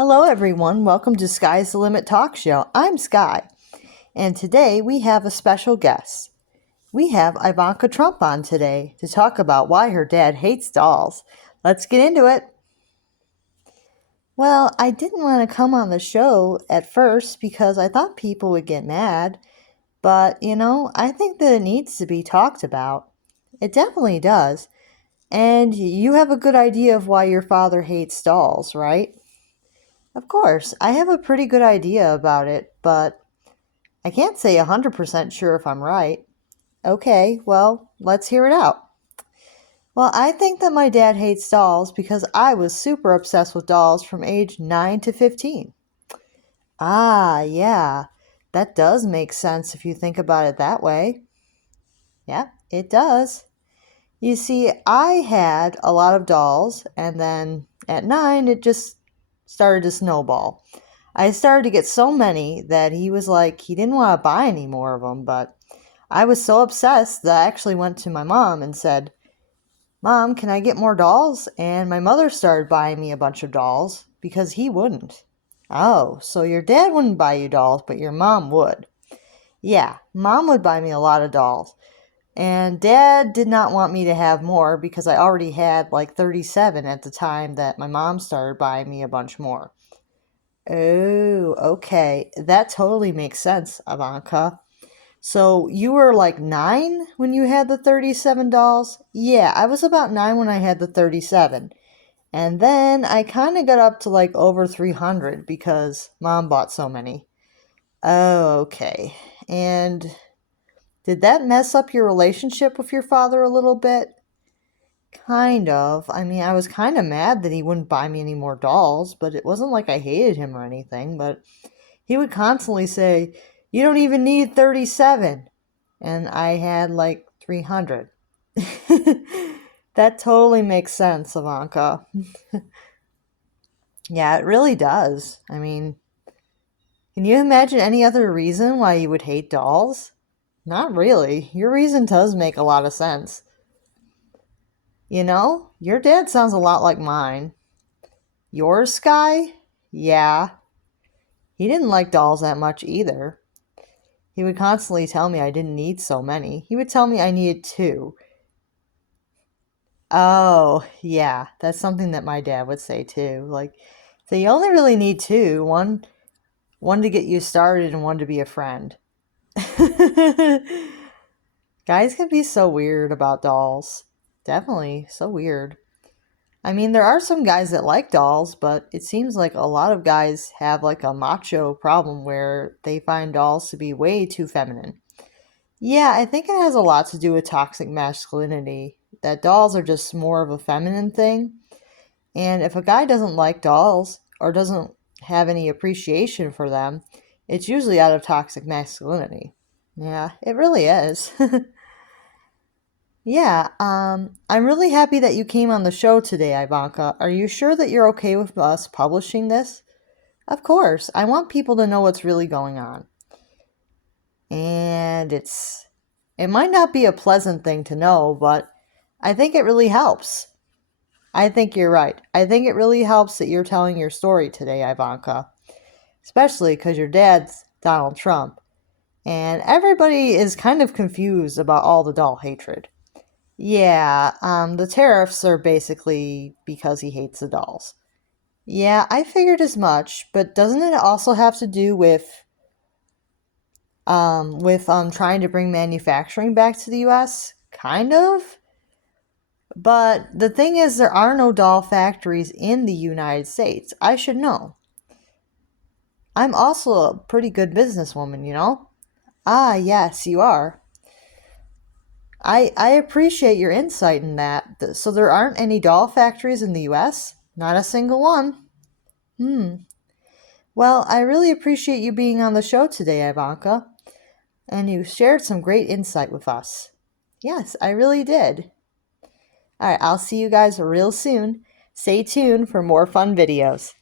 Hello everyone, welcome to Sky's the Limit Talk Show. I'm Sky, and today we have a special guest. We have Ivanka Trump on today to talk about why her dad hates dolls. Let's get into it. Well, I didn't want to come on the show at first because I thought people would get mad, but I think that it needs to be talked about. It definitely does. And you have a good idea of why your father hates dolls, right? Of course, I have a pretty good idea about it, but I can't say 100% sure if I'm right. Okay, well, let's hear it out. Well, I think that my dad hates dolls because I was super obsessed with dolls from age 9 to 15. Ah, yeah, that does make sense if you think about it that way. Yeah, it does. You see, I had a lot of dolls, and then at 9, it just started to snowball. I started to get so many that he was like, he didn't want to buy any more of them, but I was so obsessed that I actually went to my mom and said, Mom, can I get more dolls? And my mother started buying me a bunch of dolls because he wouldn't. Oh, so your dad wouldn't buy you dolls, but your mom would. Yeah, mom would buy me a lot of dolls. And dad did not want me to have more because I already had like 37 at the time that my mom started buying me a bunch more. Oh, okay. That totally makes sense, Ivanka. So you were like 9 when you had the 37 dolls? Yeah, I was about 9 when I had the 37. And then I kind of got up to like over 300 because mom bought so many. Oh, okay. And did that mess up your relationship with your father a little bit? Kind of. I mean, I was kind of mad that he wouldn't buy me any more dolls, but it wasn't like I hated him or anything. But he would constantly say, You don't even need 37. And I had like 300. That totally makes sense, Ivanka. Yeah, it really does. I mean, can you imagine any other reason why you would hate dolls? Not really. Your reason does make a lot of sense. Your dad sounds a lot like mine. Yours, Sky? Yeah. He didn't like dolls that much either. He would constantly tell me I didn't need so many. He would tell me I needed 2. Oh, yeah. That's something that my dad would say too. Like, so you only really need 2. One to get you started and one to be a friend. Guys can be so weird about dolls. Definitely, so weird. I mean, there are some guys that like dolls, but it seems like a lot of guys have like a macho problem where they find dolls to be way too feminine. Yeah, I think it has a lot to do with toxic masculinity, that dolls are just more of a feminine thing. And if a guy doesn't like dolls or doesn't have any appreciation for them, it's usually out of toxic masculinity. Yeah, it really is. Yeah, I'm really happy that you came on the show today, Ivanka. Are you sure that you're okay with us publishing this? Of course, I want people to know what's really going on. And it might not be a pleasant thing to know, but I think it really helps. I think you're right. I think it really helps that you're telling your story today, Ivanka. Especially because your dad's Donald Trump. And everybody is kind of confused about all the doll hatred. Yeah, the tariffs are basically because he hates the dolls. Yeah, I figured as much, but doesn't it also have to do with trying to bring manufacturing back to the US? Kind of. But the thing is, there are no doll factories in the United States. I should know. I'm also a pretty good businesswoman. Ah, yes, you are. I appreciate your insight in that. So there aren't any doll factories in the US? Not a single one. Hmm. Well, I really appreciate you being on the show today, Ivanka. And you shared some great insight with us. Yes, I really did. All right, I'll see you guys real soon. Stay tuned for more fun videos.